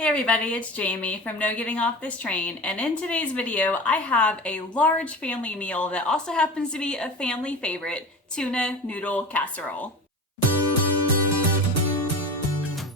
Hey everybody, it's Jamie from No Getting Off This Train, and in today's video I have a large family meal that also happens to be a family favorite, tuna noodle casserole.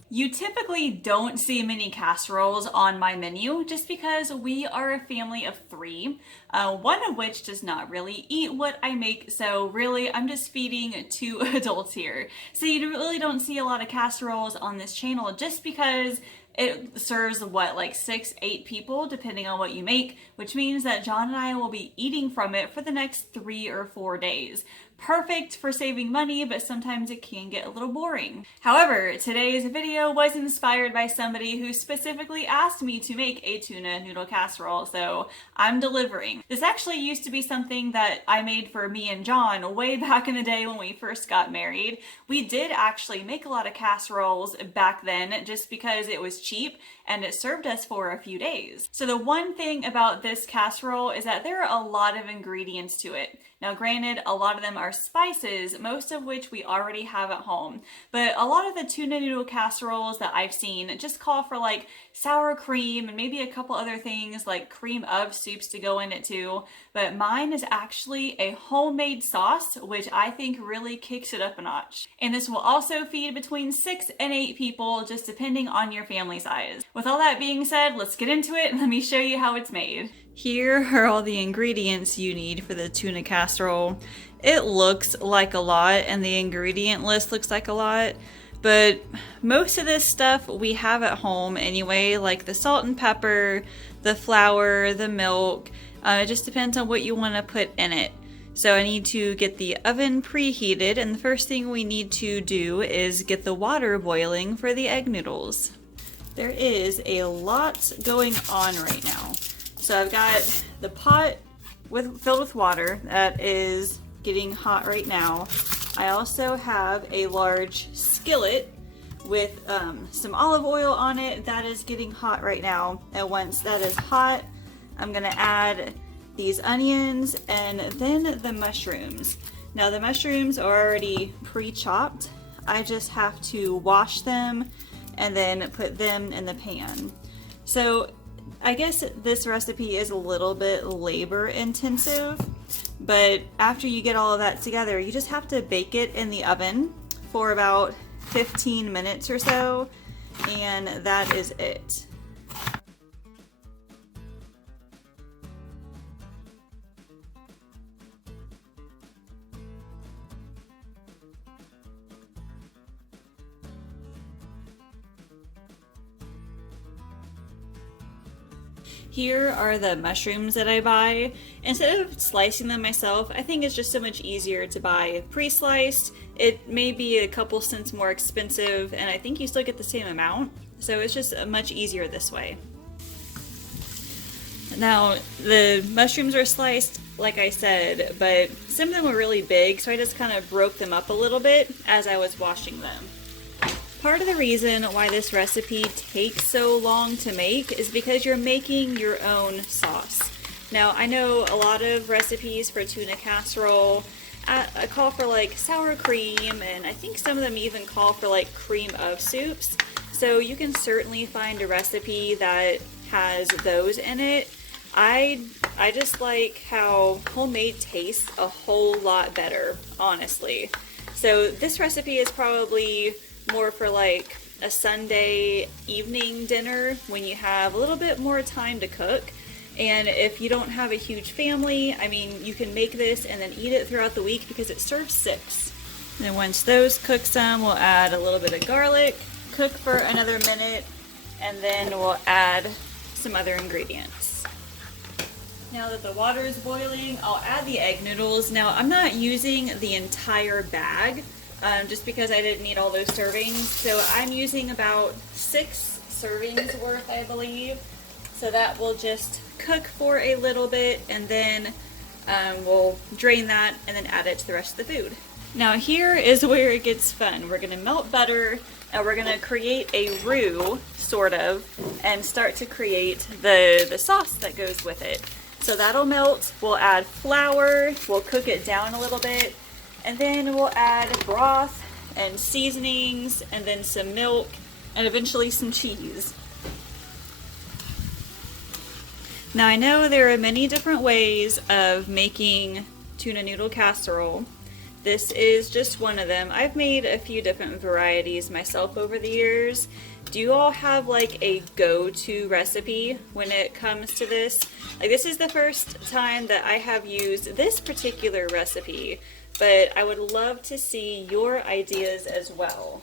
You typically don't see many casseroles on my menu just because we are a family of three, one of which does not really eat what I make, so really I'm just feeding two adults here. So you really don't see a lot of casseroles on this channel just because it serves like 6-8 people depending on what you make, which means that John and I will be eating from it for the next 3 or 4 days. Perfect for saving money, but sometimes it can get a little boring. However, today's video was inspired by somebody who specifically asked me to make a tuna noodle casserole, so I'm delivering. This actually used to be something that I made for me and John way back in the day when we first got married. We did actually make a lot of casseroles back then just because it was cheap and it served us for a few days. So the one thing about this casserole is that there are a lot of ingredients to it. Now granted, a lot of them are spices, most of which we already have at home, but a lot of the tuna noodle casseroles that I've seen just call for like sour cream and maybe a couple other things like cream of soups to go in it too, but mine is actually a homemade sauce, which I think really kicks it up a notch. And this will also feed between 6 and 8 people, just depending on your family size. With all that being said, let's get into it and let me show you how it's made. Here are all the ingredients you need for the tuna casserole. It looks like a lot and the ingredient list looks like a lot, but most of this stuff we have at home anyway, like the salt and pepper, the flour, the milk. It just depends on what you want to put in it. So I need to get the oven preheated, and the first thing we need to do is get the water boiling for the egg noodles. There is a lot going on right now. So I've got the pot filled with water that is getting hot right now. I also have a large skillet with some olive oil on it that is getting hot right now. And once that is hot, I'm gonna add these onions and then the mushrooms. Now the mushrooms are already pre-chopped. I just have to wash them and then put them in the pan. So I guess this recipe is a little bit labor intensive, but after you get all of that together, you just have to bake it in the oven for about 15 minutes or so, and that is it. Here are the mushrooms that I buy. Instead of slicing them myself, I think it's just so much easier to buy pre-sliced. It may be a couple cents more expensive, and I think you still get the same amount. So it's just much easier this way. Now, the mushrooms are sliced, like I said, but some of them were really big, so I just kind of broke them up a little bit as I was washing them. Part of the reason why this recipe takes so long to make is because you're making your own sauce. Now, I know a lot of recipes for tuna casserole call for like sour cream, and I think some of them even call for like cream of soups. So you can certainly find a recipe that has those in it. I just like how homemade tastes a whole lot better, honestly. So this recipe is probably more for like a Sunday evening dinner when you have a little bit more time to cook. And if you don't have a huge family, I mean, you can make this and then eat it throughout the week because it serves 6. And then once those cook some, we'll add a little bit of garlic, cook for another minute, and then we'll add some other ingredients. Now that the water is boiling, I'll add the egg noodles. Now, I'm not using the entire bag, just because I didn't need all those servings. So I'm using about 6 servings worth, I believe. So that will just cook for a little bit, and then we'll drain that and then add it to the rest of the food. Now here is where it gets fun. We're gonna melt butter and we're gonna create a roux, sort of, and start to create the sauce that goes with it. So that'll melt, we'll add flour, we'll cook it down a little bit, and then we'll add broth and seasonings and then some milk and eventually some cheese. Now I know there are many different ways of making tuna noodle casserole. This is just one of them. I've made a few different varieties myself over the years. Do you all have like a go-to recipe when it comes to this? Like, this is the first time that I have used this particular recipe, but I would love to see your ideas as well.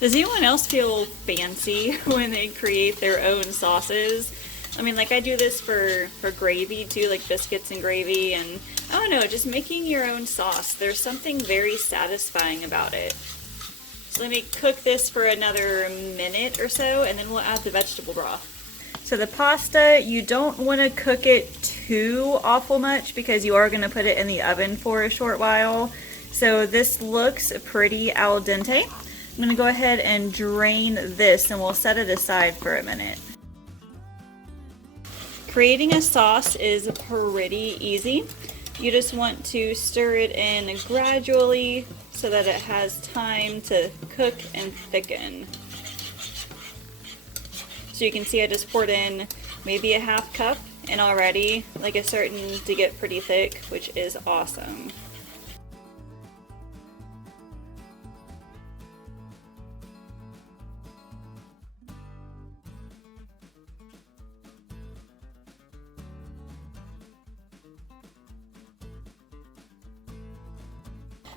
Does anyone else feel fancy when they create their own sauces? I mean, like, I do this for gravy too, like biscuits and gravy, and I don't know, just making your own sauce. There's something very satisfying about it. So let me cook this for another minute or so, and then we'll add the vegetable broth. So the pasta, you don't want to cook it too awful much because you are going to put it in the oven for a short while. So this looks pretty al dente. I'm going to go ahead and drain this and we'll set it aside for a minute. Creating a sauce is pretty easy. You just want to stir it in gradually so that it has time to cook and thicken. So you can see I just poured in maybe a half cup, and already like it's starting to get pretty thick, which is awesome.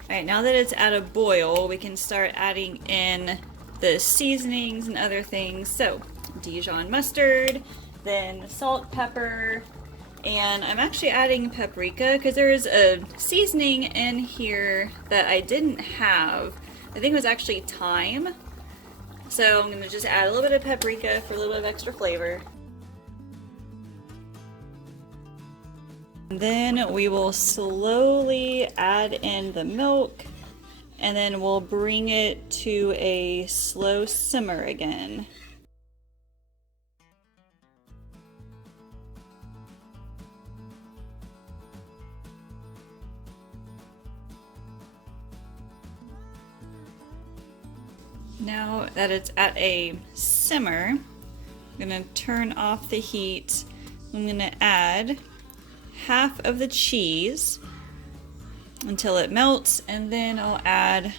Alright, now that it's at a boil, we can start adding in the seasonings and other things. So, Dijon mustard, then salt, pepper, and I'm actually adding paprika because there's a seasoning in here that I didn't have. I think it was actually thyme. So I'm going to just add a little bit of paprika for a little bit of extra flavor. Then we will slowly add in the milk, and then we'll bring it to a slow simmer again. Now that it's at a simmer, I'm going to turn off the heat. I'm going to add half of the cheese until it melts, and then I'll add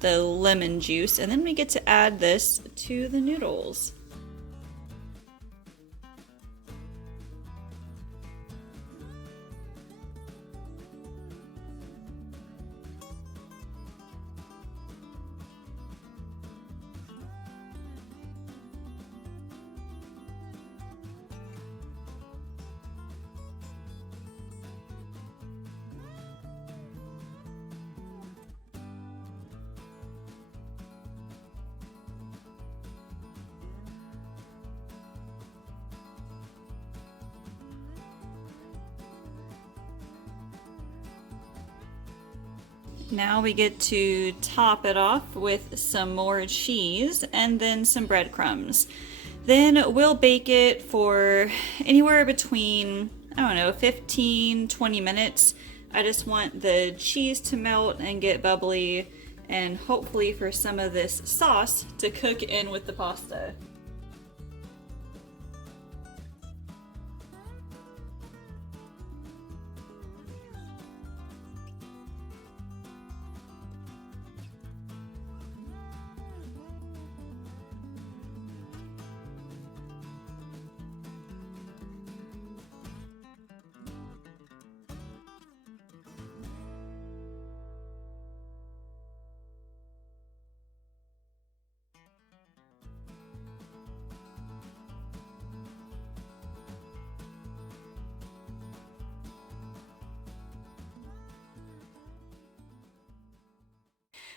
the lemon juice, and then we get to add this to the noodles. Now we get to top it off with some more cheese and then some breadcrumbs. Then we'll bake it for anywhere between, I don't know, 15-20 minutes. I just want the cheese to melt and get bubbly, and hopefully for some of this sauce to cook in with the pasta.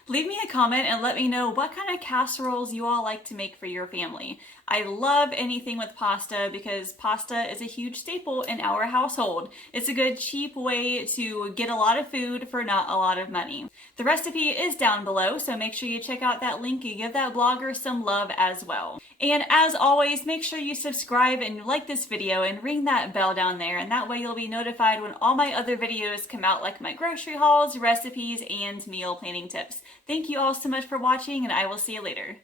Leave me a comment and let me know what kind of casseroles you all like to make for your family. I love anything with pasta because pasta is a huge staple in our household. It's a good cheap way to get a lot of food for not a lot of money. The recipe is down below, so make sure you check out that link and give that blogger some love as well. And as always, make sure you subscribe and like this video and ring that bell down there, and that way you'll be notified when all my other videos come out, like my grocery hauls, recipes, and meal planning tips. Thank you all so much for watching, and I will see you later.